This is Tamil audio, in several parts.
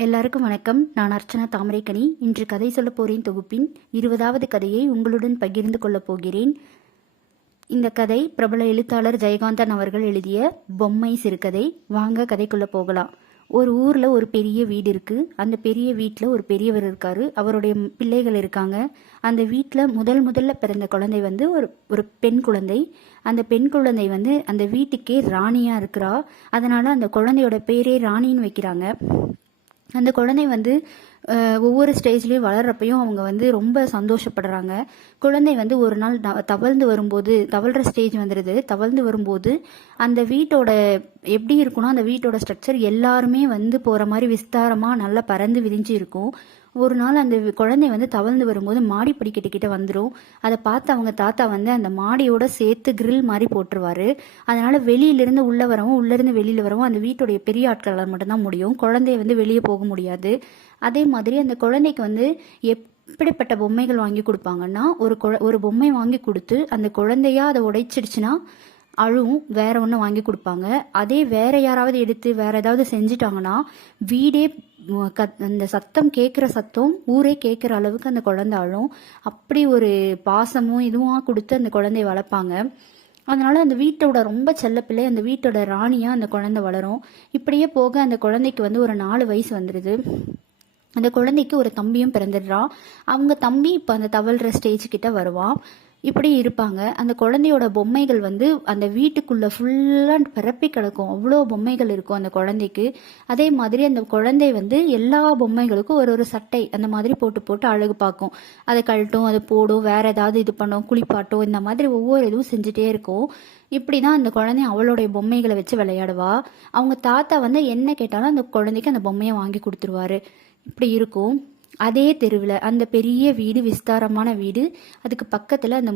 எல்லாருக்கும் வணக்கம். நான் அர்ச்சனா தாமரைக்கனி. இன்று கதை சொல்லப் போகிறேன் தொகுப்பின் இருபதாவது கதையை உங்களுடன் பகிர்ந்து கொள்ளப் போகிறேன். இந்த கதை பிரபல எழுத்தாளர் ஜெயகாந்தன் அவர்கள் எழுதிய பொம்மை சிறுகதை. வாங்க கதைக்குள்ளே போகலாம். ஒரு ஊரில் ஒரு பெரிய வீடு இருக்குது அந்த பெரிய வீட்டில் ஒரு பெரியவர் இருக்கார். அவருடைய பிள்ளைகள் இருக்காங்க. அந்த வீட்டில் முதல் முதல்ல பிறந்த குழந்தை வந்து ஒரு ஒரு பெண் குழந்தை. அந்த பெண் குழந்தை வந்து அந்த வீட்டுக்கே ராணியாக இருக்கிறா. அதனால் அந்த குழந்தையோட பேரே ராணின்னு வைக்கிறாங்க. அந்த குழந்தை வந்து ஒவ்வொரு ஸ்டேஜ்லேயும் வளர்றப்பையும் அவங்க வந்து ரொம்ப சந்தோஷப்படுறாங்க. குழந்தை வந்து ஒரு நாள் த- தவழ்ந்து வரும்போது தவழ்கிற ஸ்டேஜ் வந்துடுது தவழ்ந்து வரும்போது அந்த வீட்டோட எப்படி இருக்குன்னா அந்த வீட்டோட ஸ்ட்ரக்சர் எல்லாருமே வந்து போகிற மாதிரி விஸ்தாரமாக நல்லா பறந்து விரிஞ்சு இருக்கும். ஒரு நாள் அந்த குழந்தை வந்து தவழ்ந்து வரும்போது மாடி படிக்கட்டுக்கிட்ட வந்துடும் அதை பார்த்து அவங்க தாத்தா வந்து அந்த மாடியோட சேர்த்து கிரில் மாதிரி போட்டுருவாரு. அதனால வெளியிலிருந்து உள்ள வரவும் உள்ளேருந்து வெளியில் வெளியில வரவும் அந்த வீட்டுடைய பெரிய ஆட்களால் மட்டும்தான் முடியும். குழந்தைய வந்து வெளியே போக முடியாது. அதே மாதிரி அந்த குழந்தைக்கு வந்து எப்படிப்பட்ட பொம்மைகள் வாங்கி கொடுப்பாங்கன்னா ஒரு குழ- ஒரு பொம்மை வாங்கி கொடுத்து அந்த குழந்தையா அதை உடைச்சிடுச்சுன்னா அழுவும் வேற ஒன்று வாங்கி கொடுப்பாங்க. அதே வேற யாராவது எடுத்து வேற ஏதாவது செஞ்சிட்டாங்கன்னா வீடே கத்- அந்த சத்தம் கேட்குற சத்தம் ஊரே கேட்குற அளவுக்கு அந்த குழந்தை அழும். அப்படி ஒரு பாசமும் இதுவாக கொடுத்து அந்த குழந்தைய வளர்ப்பாங்க. அதனால அந்த வீட்டோட ரொம்ப செல்லப்பிள்ளை அந்த வீட்டோட ராணியாக அந்த குழந்தை வளரும். இப்படியே போக அந்த குழந்தைக்கு வந்து ஒரு நாலு வயசு வந்துடுது அந்த குழந்தைக்கு ஒரு தம்பியும் பிறந்துடுறான் அவங்க தம்பி இப்போ அந்த தவழ்கிற ஸ்டேஜ் கிட்ட வருவான். இப்படி இருப்பாங்க. அந்த குழந்தையோட பொம்மைகள் வந்து அந்த வீட்டுக்குள்ளே ஃபுல்லாக பரப்பி கிடக்கும். அவ்வளோ பொம்மைகள் இருக்கும் அந்த குழந்தைக்கு. அதே மாதிரி அந்த குழந்தை வந்து எல்லா பொம்மைகளுக்கும் ஒரு ஒரு சட்டை அந்த மாதிரி போட்டு போட்டு அழகு பார்க்கும். அதை கழட்டும் அதை போடும் வேற ஏதாவது இது பண்ணும் குளிப்பாட்டும் இந்த மாதிரி ஒவ்வொரு இதுவும் செஞ்சுட்டே இருக்கும். இப்படி தான் அந்த குழந்தை அவளுடைய பொம்மைகளை வச்சு விளையாடுவா. அவங்க தாத்தா வந்து என்ன கேட்டாலும் அந்த குழந்தைக்கு அந்த பொம்மையை வாங்கி கொடுத்துருவாரு. இப்படி இருக்கும். அதே தெருவில் அந்த பெரிய வீடு விஸ்தாரமான வீடு அதுக்கு பக்கத்தில் அந்த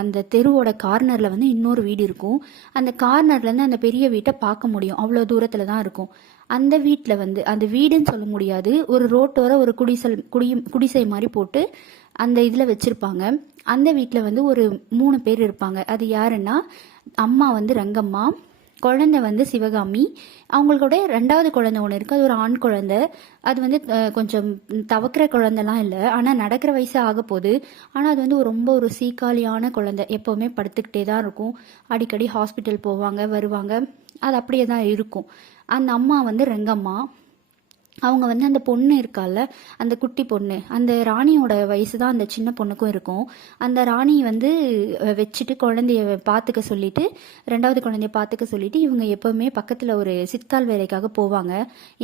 அந்த தெருவோட கார்னரில் வந்து இன்னொரு வீடு இருக்கும். அந்த கார்னர்லேருந்து அந்த பெரிய வீட்டை பார்க்க முடியும். அவ்வளோ தூரத்தில் தான் இருக்கும். அந்த வீட்டில் வந்து அந்த வீடுன்னு சொல்ல முடியாது. ஒரு ரோட்டோர ஒரு குடிசல் குடி குடிசை மாதிரி போட்டு அந்த இதில் வச்சுருப்பாங்க. அந்த வீட்டில் வந்து ஒரு மூணு பேர் இருப்பாங்க. அது யாருன்னா அம்மா வந்து ரங்கம்மா குழந்தை வந்து சிவகாமி. அவங்களோட ரெண்டாவது குழந்தை ஒன்று இருக்குது அது ஒரு ஆண் குழந்தை. அது வந்து கொஞ்சம் தவக்கிற குழந்தைலாம் இல்லை. ஆனால் நடக்கிற வயசு ஆக போகுது ஆனால் அது வந்து ரொம்ப ஒரு சீக்காளியான குழந்தை. எப்போவுமே படுத்துக்கிட்டே தான் இருக்கும். அடிக்கடி ஹாஸ்பிட்டல் போவாங்க வருவாங்க. அது அப்படியே தான் இருக்கும். அந்த அம்மா வந்து ரெங்கம்மா. அவங்க வந்து அந்த பொண்ணு இருக்கால அந்த குட்டி பொண்ணு அந்த ராணியோட வயசு தான் அந்த சின்ன பொண்ணுக்கும் இருக்கும். அந்த ராணி வந்து வச்சுட்டு குழந்தைய பார்த்துக்க சொல்லிட்டு ரெண்டாவது குழந்தைய பார்த்துக்க சொல்லிட்டு இவங்க எப்பவுமே பக்கத்தில் ஒரு சித்தால் வேலைக்காக போவாங்க.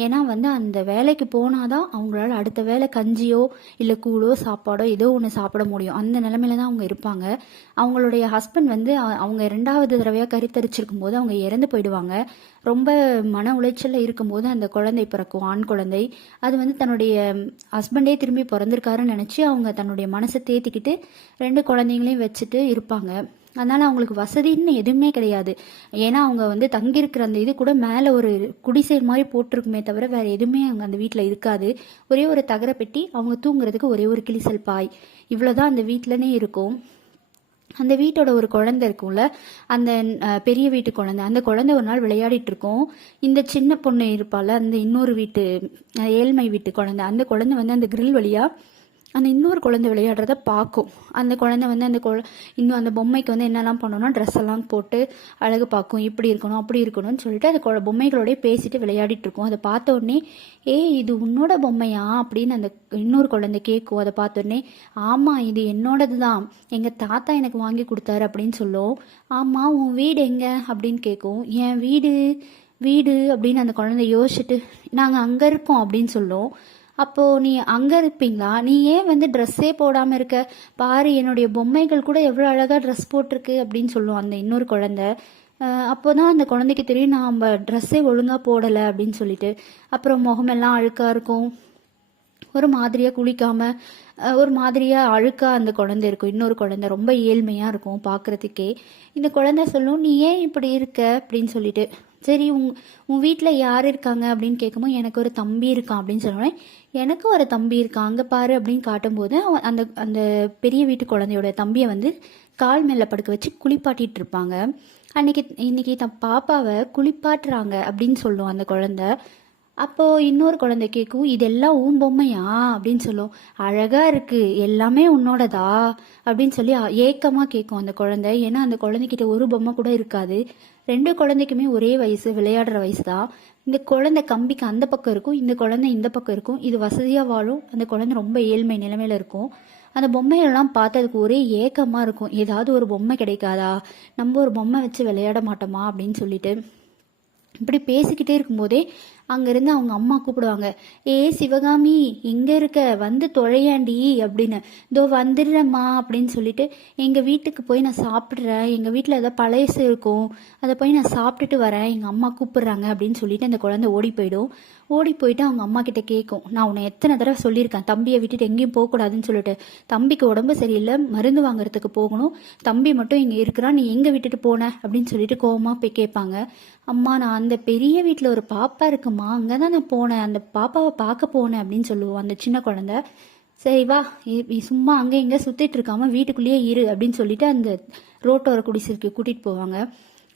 ஏன்னா வந்து அந்த வேலைக்கு போனாதான் அவங்களால அடுத்த வேலை கஞ்சியோ இல்லை கூழோ சாப்பாடோ ஏதோ ஒன்று சாப்பிட முடியும். அந்த நிலமையில தான் அவங்க இருப்பாங்க. அவங்களுடைய ஹஸ்பண்ட் வந்து அவங்க ரெண்டாவது தடவையாக கருத்தரிச்சிருக்கும் போது அவங்க இறந்து போயிடுவாங்க. ரொம்ப மன உளைச்சலில் இருக்கும்போது அந்த குழந்தை பிறக்கும் ஆண் குழந்தை குழந்தை. அது வந்து தன்னுடைய ஹஸ்பண்டே திரும்பி பிறந்திருக்காருன்னு நினச்சி அவங்க தன்னுடைய மனசை தேத்திக்கிட்டு ரெண்டு குழந்தைங்களையும் வச்சுட்டு இருப்பாங்க. அதனால் அவங்களுக்கு வசதின்னு எதுவுமே கிடையாது. ஏன்னா அவங்க வந்து தங்கியிருக்கிற அந்த இது கூட மேலே ஒரு குடிசை மாதிரி போட்டிருக்குமே தவிர வேறு எதுவுமே அவங்க அந்த வீட்டில் இருக்காது. ஒரே ஒரு தகர பெட்டி அவங்க தூங்குறதுக்கு ஒரே ஒரு கிளிசல் பாய். இவ்வளோதான் அந்த வீட்டிலனே இருக்கும். அந்த வீட்டோட ஒரு குழந்தை இருக்கும்ல அந்த பெரிய வீட்டு குழந்தை அந்த குழந்தை ஒரு நாள் விளையாடிட்டு இருக்கோம். இந்த சின்ன பொண்ணு இருப்பால அந்த இன்னொரு வீட்டு ஏழ்மை வீட்டு குழந்தை அந்த குழந்தை வந்து அந்த கிரில் வழியா அந்த இன்னொரு குழந்தை விளையாடுறத பார்க்கும். அந்த குழந்தை வந்து அந்த குழ இன்னும் அந்த பொம்மைக்கு வந்து என்னெல்லாம் பண்ணணும்னா ட்ரெஸ் எல்லாம் போட்டு அழகு பார்க்கும். இப்படி இருக்கணும் அப்படி இருக்கணும்னு சொல்லிட்டு அந்த குழ- பொம்மைகளோடய பேசிட்டு விளையாடிட்டு இருக்கும். அதை பார்த்த உடனே ஏய் இது உன்னோட பொம்மையா? அப்படின்னு அந்த இன்னொரு குழந்தை கேட்கும். அதை பார்த்த உடனே ஆமாம் இது என்னோடது தான் எங்கள் தாத்தா எனக்கு வாங்கி கொடுத்தாரு அப்படின்னு சொல்லும். ஆமாம் உன் வீடு எங்கே? அப்படின்னு கேட்கும். என் வீடு வீடு அப்படின்னு அந்த குழந்தை யோசிச்சுட்டு நாங்கள் அங்கே இருக்கோம் அப்படின்னு சொல்லும். அப்போ நீ அங்க இருப்பீங்களா? நீ ஏன் வந்து ட்ரெஸ்ஸே போடாம இருக்க? பாரு என்னுடைய பொம்மைகள் கூட எவ்வளவு அழகா ட்ரெஸ் போட்டிருக்கு அப்படின்னு சொல்லும் அந்த இன்னொரு குழந்தை. அப்போ அப்போதான் அந்த குழந்தைக்கு தெரியும் நான் நம்ம ட்ரெஸ்ஸே ஒழுங்கா போடலை அப்படின்னு சொல்லிட்டு. அப்புறம் முகமெல்லாம் அழுக்கா இருக்கும். ஒரு மாதிரியா குளிக்காம ஒரு மாதிரியா அழுக்கா அந்த குழந்தை இருக்கும். இன்னொரு குழந்தை ரொம்ப ஏழ்மையா இருக்கும் பார்க்கறதுக்கே இந்த குழந்தை சொல்லும் நீ ஏன் இப்படி இருக்க? அப்படின்னு சொல்லிட்டு. சரி உங் உன் வீட்டில் யார் இருக்காங்க? அப்படின்னு கேட்கும்போது எனக்கு ஒரு தம்பி இருக்கான் அப்படின்னு சொன்னோடனே எனக்கும் ஒரு தம்பி இருக்கான். அங்கே பாரு அப்படின்னு காட்டும்போது அவன் அந்த அந்த பெரிய வீட்டு குழந்தையோட தம்பியை வந்து கால் மேலே படுக்க வச்சு குளிப்பாட்டிட்டு இருப்பாங்க. அன்றைக்கி இன்றைக்கி தன் பாப்பாவை குளிப்பாட்டுறாங்க அப்படின்னு சொல்லுவோம் அந்த குழந்தை. அப்போது இன்னொரு குழந்தை கேட்கும் இதெல்லாம் உன் பொம்மையா? அப்படின்னு சொல்லும். அழகாக இருக்குது எல்லாமே உன்னோடதா? அப்படின்னு சொல்லி ஏக்கமாக கேட்கும் அந்த குழந்தை. ஏன்னா அந்த குழந்தைகிட்ட ஒரு பொம்மை கூட இருக்காது. ரெண்டு குழந்தைக்குமே ஒரே வயசு விளையாடுற வயசு தான் இந்த குழந்தை கம்பிக்கு அந்த பக்கம் இருக்கும் இந்த குழந்தை இந்த பக்கம் இருக்கும். இது வசதியாக வாழும். அந்த குழந்தை ரொம்ப ஏழ்மை நிலைமையில இருக்கும். அந்த பொம்மையெல்லாம் பார்த்ததுக்கு ஒரே ஏக்கமாக இருக்கும். ஏதாவது ஒரு பொம்மை கிடைக்காதா? நம்ம ஒரு பொம்மை வச்சு விளையாட மாட்டோமா? அப்படின்னு சொல்லிட்டு. இப்படி பேசிக்கிட்டே இருக்கும்போதே அங்கேருந்து அவங்க அம்மா கூப்பிடுவாங்க ஏ சிவகாமி எங்கே இருக்க? வந்து தொழையாண்டி அப்படின்னு. இதோ வந்துடுறேம்மா அப்படின்னு சொல்லிட்டு எங்கள் வீட்டுக்கு போய் நான் சாப்பிட்றேன். எங்கள் வீட்டில் ஏதோ பழையசு இருக்கும். அதை போய் நான் சாப்பிட்டுட்டு வரேன். எங்கள் அம்மா கூப்பிடுறாங்க அப்படின்னு சொல்லிட்டு அந்த குழந்தை ஓடி போயிடும். ஓடி போயிட்டு அவங்க அம்மா கிட்ட கேட்கும் நான் உன்னை எத்தனை தடவை சொல்லியிருக்கேன். தம்பியை விட்டுட்டு எங்கேயும் போகக்கூடாதுன்னு சொல்லிட்டு. தம்பிக்கு உடம்பு சரியில்லை. மருந்து வாங்குறதுக்கு போகணும். தம்பி மட்டும் இங்கே இருக்கிறான் நீ எங்கே விட்டுட்டு போன? அப்படின்னு சொல்லிட்டு கோவமாக போய் கேட்பாங்க. அம்மா நான் அந்த பெரிய வீட்டில் ஒரு பாப்பா இருக்குமா அங்கே தான் நான் போனேன். அந்த பாப்பாவை பார்க்க போனேன் அப்படின்னு சொல்லுவோம் அந்த சின்ன குழந்த. சரி வா. சும்மா அங்கே இங்கே சுற்றிட்டு இருக்காம வீட்டுக்குள்ளேயே இரு அப்படின்னு சொல்லிட்டு அந்த ரோட்டோர குடிசைக்கு கூட்டிகிட்டு போவாங்க.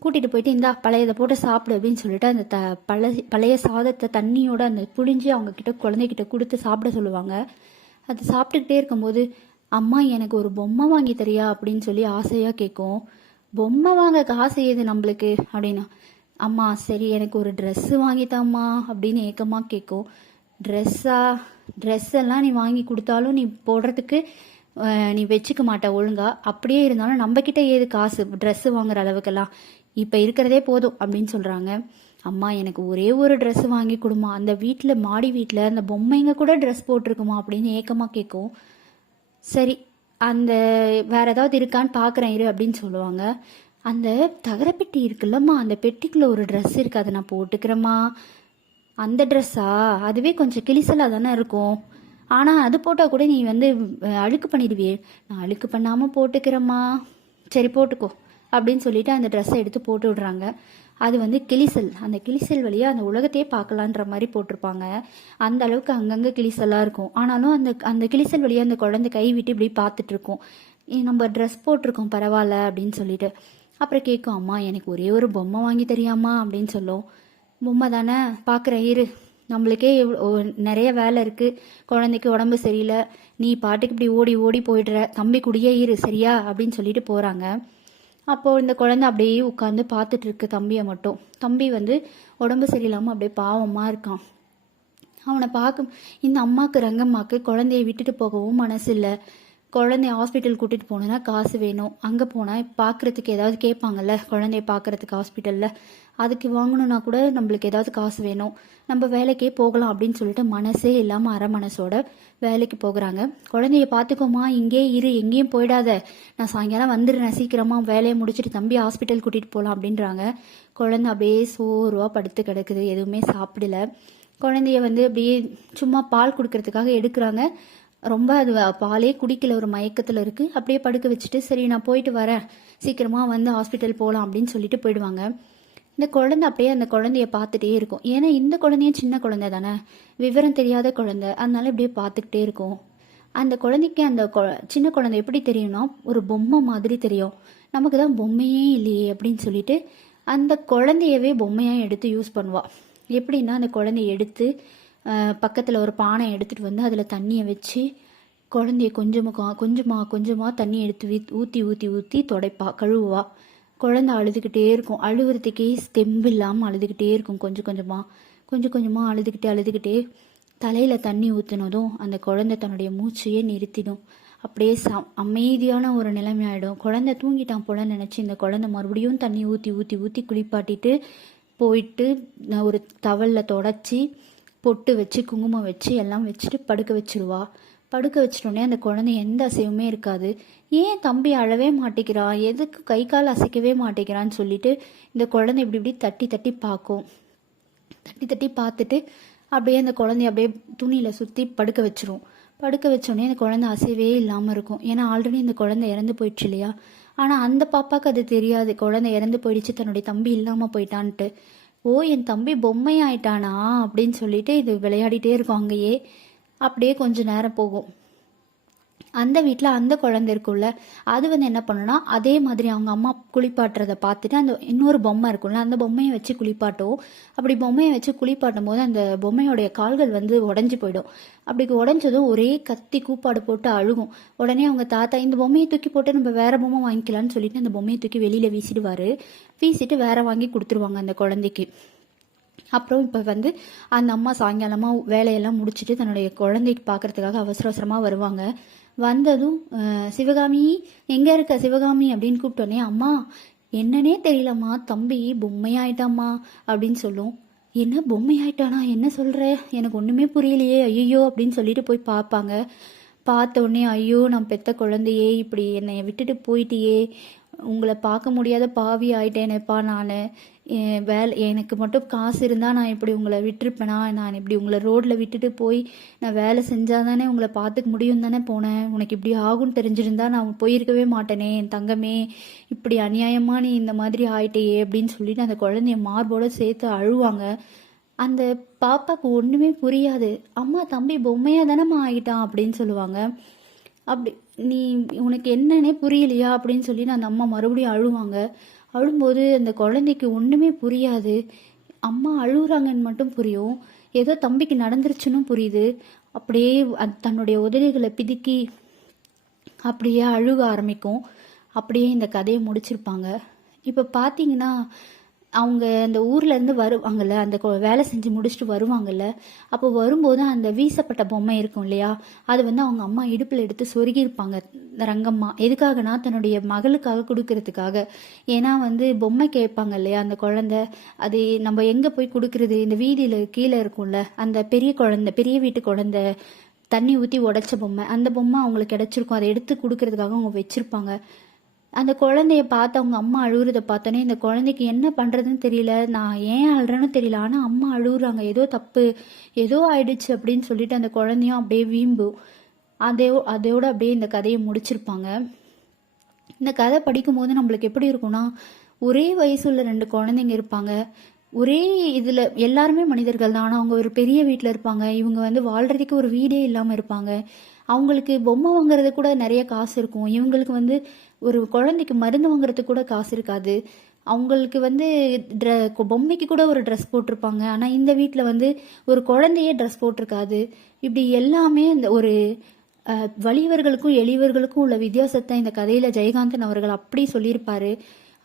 கூட்டிகிட்டு போயிட்டு இந்தா பழையதை போட்டு சாப்பிடு அப்படின்னு சொல்லிட்டு அந்த த பழைய பழைய சாதத்தை தண்ணியோட அந்த புழிஞ்சு அவங்கக்கிட்ட குழந்தைகிட்ட கொடுத்து சாப்பிட சொல்லுவாங்க. அது சாப்பிட்டுக்கிட்டே இருக்கும்போது அம்மா எனக்கு ஒரு பொம்மை வாங்கி தரியா? அப்படின்னு சொல்லி ஆசையாக கேட்கும் பொம்மை வாங்க காசு ஏது நம்மளுக்கு? அப்படின்னா. அம்மா சரி எனக்கு ஒரு ட்ரெஸ்ஸு வாங்கித்தாம்மா அப்படின்னு ஏக்கமாக கேட்கும் ட்ரெஸ்ஸா ட்ரெஸ் எல்லாம் நீ வாங்கி கொடுத்தாலும் நீ போடுறதுக்கு நீ வச்சுக்க மாட்ட ஒழுங்கா. அப்படியே இருந்தாலும் நம்மக்கிட்ட ஏது காசு? ட்ரெஸ்ஸு வாங்குற அளவுக்கெல்லாம். இப்போ இருக்கிறதே போதும் அப்படின்னு சொல்கிறாங்க அம்மா எனக்கு ஒரே ஒரு ட்ரெஸ் வாங்கி கொடுமா. அந்த வீட்டில் மாடி வீட்டில் அந்த பொம்மைங்க கூட ட்ரெஸ் போட்டிருக்குமா அப்படின்னு ஏக்கமாக கேட்கும் சரி அந்த வேற ஏதாவது இருக்கான்னு பார்க்குறேன் இரு அப்படின்னு சொல்லுவாங்க. அந்த தகரப்பெட்டி இருக்குல்லம்மா அந்த பெட்டிக்குள்ள ஒரு ட்ரெஸ் இருக்கு அதை நான் போட்டுக்கிறேம்மா. அந்த ட்ரெஸ்ஸா அதுவே கொஞ்சம் கிளிசலாக தானே இருக்கும். ஆனால் அது போட்டால் கூட நீ வந்து அழுக்கு பண்ணிடுவியே. நான் அழுக்கு பண்ணாமல் போட்டுக்கிறேம்மா. சரி போட்டுக்கோ. அப்படின்னு சொல்லிட்டு அந்த ட்ரெஸ்ஸை எடுத்து போட்டு விடுறாங்க. அது வந்து கிளிசல் அந்த கிளிசல் வழியாக அந்த உலகத்தையே பார்க்கலான்ற மாதிரி போட்டிருப்பாங்க. அந்த அளவுக்கு அங்கங்கே கிளிசலாக இருக்கும். ஆனாலும் அந்த அந்த கிளிசல் வழியாக அந்த குழந்தை கை விட்டு இப்படி பார்த்துட்ருக்கோம் நம்ம ட்ரெஸ் போட்டிருக்கோம் பரவாயில்ல அப்படின்னு சொல்லிட்டு. அப்புறம் கேட்கும் அம்மா எனக்கு ஒரே ஒரு பொம்மை வாங்கி தெரியாமா அப்படின்னு சொல்லும். பொம்மை தானே? பார்க்குறேன் இரு. நம்மளுக்கே நிறைய வேலை இருக்குது குழந்தைக்கு உடம்பு சரியில்லை. நீ பாட்டுக்கு இப்படி ஓடி ஓடி போயிடுற. தம்பி குடியே இரு சரியா? அப்படின்னு சொல்லிட்டு போகிறாங்க அப்போது இந்த குழந்தை அப்படியே உட்காந்து பார்த்துட்டு இருக்கு தம்பியை மட்டும். தம்பி வந்து உடம்பு சரியில்லாமல் அப்படியே பாவமாக இருக்கான். அவனை பார்க்க இந்த அம்மாவுக்கு ரங்கம்மாக்கு குழந்தைய விட்டுட்டு போகவும் மனசு இல்லை. குழந்தைய ஹாஸ்பிட்டல் கூட்டிகிட்டு போகணுன்னா காசு வேணும். அங்கே போனால் பார்க்குறதுக்கு ஏதாவது கேட்பாங்கல்ல குழந்தைய பார்க்குறதுக்கு ஹாஸ்பிட்டலில் அதுக்கு வாங்கணும்னா கூட நம்மளுக்கு ஏதாவது காசு வேணும். நம்ம வேலைக்கே போகலாம் அப்படின்னு சொல்லிட்டு மனசே இல்லாமல் அரை மனசோட வேலைக்கு போகிறாங்க. குழந்தைய பார்த்துக்கோமா இங்கே இரு எங்கேயும் போயிடாத. நான் சாயங்காலம் வந்துடுறேன் சீக்கிரமாக வேலையை முடிச்சுட்டு தம்பி ஹாஸ்பிட்டல் கூட்டிகிட்டு போகலாம் அப்படின்றாங்க. குழந்தை அப்படியே சோர்வாக படுத்து கிடக்குது எதுவுமே சாப்பிடல. குழந்தைய வந்து அப்படியே சும்மா பால் கொடுக்கறதுக்காக எடுக்கிறாங்க. ரொம்ப அது பாலே குடிக்கல ஒரு மயக்கத்தில் இருக்குது அப்படியே படுக்க வச்சுட்டு சரி நான் போயிட்டு வரேன். சீக்கிரமாக வந்து ஹாஸ்பிட்டல் போகலாம் அப்படின்னு சொல்லிட்டு போயிடுவாங்க. இந்த குழந்தை அப்படியே அந்த குழந்தைய பார்த்துட்டே இருக்கும். ஏன்னா இந்த குழந்தையும் சின்ன குழந்தை தானே. விவரம் தெரியாத குழந்தை. அதனால இப்படியே பார்த்துக்கிட்டே இருக்கும். அந்த குழந்தைக்கு அந்த கொ- சின்ன குழந்தை எப்படி தெரியும்னா ஒரு பொம்மை மாதிரி தெரியும். நமக்கு தான் பொம்மையே இல்லையே அப்படின்னு சொல்லிட்டு அந்த குழந்தையவே பொம்மையாக எடுத்து யூஸ் பண்ணுவாள் எப்படின்னா அந்த குழந்தைய எடுத்து பக்கத்தில் ஒரு பானை எடுத்துகிட்டு வந்து அதில் தண்ணியை வச்சு குழந்தைய கொஞ்சமாக கொஞ்சமாக கொஞ்சமாக தண்ணி எடுத்து வீ ஊற்றி ஊற்றி ஊற்றி துடைப்பா கழுவுவா. குழந்த அழுதுகிட்டே இருக்கும். அழுகுறதுக்கே தெம்பு இல்லாமல் அழுதுகிட்டே இருக்கும். கொஞ்சம் கொஞ்சமாக கொஞ்சம் கொஞ்சமாக அழுதுகிட்டே அழுதுகிட்டே தலையில் தண்ணி ஊற்றினதும் அந்த குழந்தை தன்னுடைய மூச்சையே நிறுத்திடும். அப்படியே ச அமைதியான ஒரு நிலைமை ஆகிடும் குழந்தை தூங்கிட்டான் போல நினச்சி இந்த குழந்தை மறுபடியும் தண்ணி ஊற்றி ஊற்றி ஊற்றி குளிப்பாட்டிட்டு போயிட்டு ஒரு தவலில் தொடச்சி பொட்டு வச்சு குங்குமம் வச்சு எல்லாம் வச்சுட்டு படுக்க வச்சிருவா. படுக்க வச்சிட்டோடனே அந்த குழந்தை எந்த அசைவுமே இருக்காது. ஏன் தம்பி அழவே மாட்டேங்கிறான் எதுக்கு கை கால் அசைக்கவே மாட்டேங்கிறான்னு சொல்லிட்டு இந்த குழந்தை இப்படி இப்படி தட்டி தட்டி பார்க்கும். தட்டி தட்டி பார்த்துட்டு அப்படியே அந்த குழந்தைய அப்படியே துணியில் சுற்றி படுக்க வச்சிரும். படுக்க வச்சோடனே அந்த குழந்தை அசைவே இல்லாமல் இருக்கும். ஏன்னா ஆல்ரெடி இந்த குழந்தை இறந்து போயிடுச்சு இல்லையா? ஆனால் அந்த பாப்பாவுக்கு அது தெரியாது. குழந்தை இறந்து போயிடுச்சு. தன்னுடைய தம்பி இல்லாமல் போயிட்டான்ட்டு. ஓ என் தம்பி பொம்மை ஆயிட்டானா அப்படின்னு சொல்லிட்டு இது விளையாடிட்டே இருக்கும் அங்கேயே. அப்படியே கொஞ்ச நேரம் போகும். அந்த வீட்டில் அந்த குழந்தை இருக்கும்ல அது வந்து என்ன பண்ணுன்னா அதே மாதிரி அவங்க அம்மா குளிப்பாட்டுறதை பார்த்துட்டு அந்த இன்னொரு பொம்மை இருக்கும்ல அந்த பொம்மையை வச்சு குளிப்பாட்டும் அப்படி பொம்மையை வச்சு குளிப்பாட்டும் போது அந்த பொம்மையோடைய கால்கள் வந்து உடஞ்சி போயிடும். அப்படி உடஞ்சதும் ஒரே கத்தி கூப்பாடு போட்டு அழுகும். உடனே அவங்க தாத்தா இந்த பொம்மையை தூக்கி போட்டு நம்ம வேற பொம்மை வாங்கிக்கலாம்னு சொல்லிட்டு அந்த பொம்மையை தூக்கி வெளியில் வீசிடுவார். வீசிட்டு வேற வாங்கி கொடுத்துருவாங்க அந்த குழந்தைக்கு. அப்புறம் இப்போ வந்து அந்த அம்மா சாயங்காலமாக வேலையெல்லாம் முடிச்சுட்டு தன்னுடைய குழந்தைக்கு பார்க்கறதுக்காக அவசர அவசரமாக வருவாங்க. வந்ததும் சிவகாமி எங்கே இருக்க சிவகாமி? அப்படின்னு கூப்பிட்டோன்னே அம்மா என்னன்னே தெரியலம்மா தம்பி பொம்மையாயிட்டாம்மா அப்படின்னு சொல்லும். என்ன பொம்மையாயிட்டானா? என்ன சொல்கிற எனக்கு ஒன்றுமே புரியலையே ஐயோ அப்படின்னு சொல்லிட்டு போய் பார்ப்பாங்க. பார்த்த உடனே ஐயோ நான் பெத்த குழந்தையே இப்படி என்னை விட்டுட்டு போயிட்டியே உங்களை பார்க்க முடியாத பாவி ஆயிட்டேனேப்பா நான். வேலை எனக்கு மட்டும் காசு இருந்தால் நான் இப்படி உங்களை விட்டுருப்பேனா? நான் இப்படி உங்களை ரோட்டில் விட்டுட்டு போய் நான் வேலை செஞ்சால் தானே உங்களை பார்த்துக்க முடியும் தானே போனேன். உனக்கு இப்படி ஆகும்னு தெரிஞ்சிருந்தா நான் போயிருக்கவே மாட்டேனே என் தங்கமே. இப்படி அநியாயமாக நீ இந்த மாதிரி ஆயிட்டேயே அப்படின்னு சொல்லிட்டு அந்த குழந்தைய மார்போடு சேர்த்து அழுவாங்க. அந்த பாப்பாவுக்கு ஒன்றுமே புரியாது. அம்மா தம்பி பொம்மையாக தானேம்மா ஆகிட்டான் அப்படின்னு சொல்லுவாங்க. அப்படி நீ உனக்கு என்னன்னே புரியலையா? அப்படின்னு சொல்லி அந்த அம்மா மறுபடியும் அழுவாங்க. அழும்போது அந்த குழந்தைக்கு ஒன்றுமே புரியாது. அம்மா அழுகுறாங்கன்னு மட்டும் புரியும். ஏதோ தம்பிக்கு நடந்துருச்சுன்னு புரியுது. அப்படியே தன்னுடைய உதடுகளை பிதுக்கி அப்படியே அழுக ஆரம்பிக்கும். அப்படியே இந்த கதையை முடிச்சிருப்பாங்க. இப்போ பார்த்தீங்கன்னா அவங்க அந்த ஊர்லேருந்து வருவாங்கல்ல அந்த வேலை செஞ்சு முடிச்சுட்டு வருவாங்கல்ல அப்போ வரும்போது அந்த வீசப்பட்ட பொம்மை இருக்கும் இல்லையா? அது வந்து அவங்க அம்மா இடுப்பில் எடுத்து சொருகியிருப்பாங்க. ரங்கம்மா எதுக்காகனா தன்னுடைய மகளுக்காக கொடுக்கறதுக்காக? ஏன்னா வந்து பொம்மை கேட்பாங்க இல்லையா அந்த குழந்தை? அது நம்ம எங்கே போய் கொடுக்கறது? இந்த வீதியில் கீழே இருக்கும்ல அந்த பெரிய குழந்தை பெரிய வீட்டு குழந்தை தண்ணி ஊற்றி உடைச்ச பொம்மை அந்த பொம்மை அவங்களுக்கு கிடச்சிருக்கும். அதை எடுத்து கொடுக்கறதுக்காக அவங்க வச்சுருப்பாங்க. அந்த குழந்தைய பார்த்து அவங்க அம்மா அழுகுறத பார்த்தோன்னே இந்த குழந்தைக்கு என்ன பண்ணுறதுன்னு தெரியல. நான் ஏன் அழுறேன்னு தெரியல. ஆனால் அம்மா அழுகுறாங்க. ஏதோ தப்பு ஏதோ ஆயிடுச்சு அப்படின்னு சொல்லிட்டு அந்த குழந்தையும் அப்படியே வீம்பு. அதே அதோட அப்படியே இந்த கதையை முடிச்சிருப்பாங்க. இந்த கதை படிக்கும்போது நம்மளுக்கு எப்படி இருக்கும்னா ஒரே வயசுள்ள ரெண்டு குழந்தைங்க இருப்பாங்க. ஒரே இதில் எல்லாருமே மனிதர்கள் தான். ஆனால் அவங்க ஒரு பெரிய வீட்டில் இருப்பாங்க. இவங்க வந்து வாழ்கிறதுக்கு ஒரு வீடே இல்லாமல் இருப்பாங்க. அவங்களுக்கு பொம்மை வாங்குறது கூட நிறைய காசு இருக்கும். இவங்களுக்கு வந்து ஒரு குழந்தைக்கு மருந்து வாங்குறதுக்கு கூட காசு இருக்காது. அவங்களுக்கு வந்து ட்ர பொம்மைக்கு கூட ஒரு ட்ரெஸ் போட்டிருப்பாங்க. ஆனால் இந்த வீட்டில் வந்து ஒரு குழந்தையே ட்ரெஸ் போட்டிருக்காது. இப்படி எல்லாமே அந்த ஒரு வலியவர்களுக்கும் எளியவர்களுக்கும் உள்ள வித்தியாசத்தை இந்த கதையில் ஜெயகாந்தன் அவர்கள் அப்படி சொல்லியிருப்பாரு.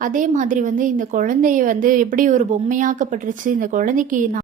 அதே மாதிரி வந்து இந்த குழந்தைய வந்து எப்படி ஒரு பொம்மையாக்கப்பட்டுருச்சு இந்த குழந்தைக்கு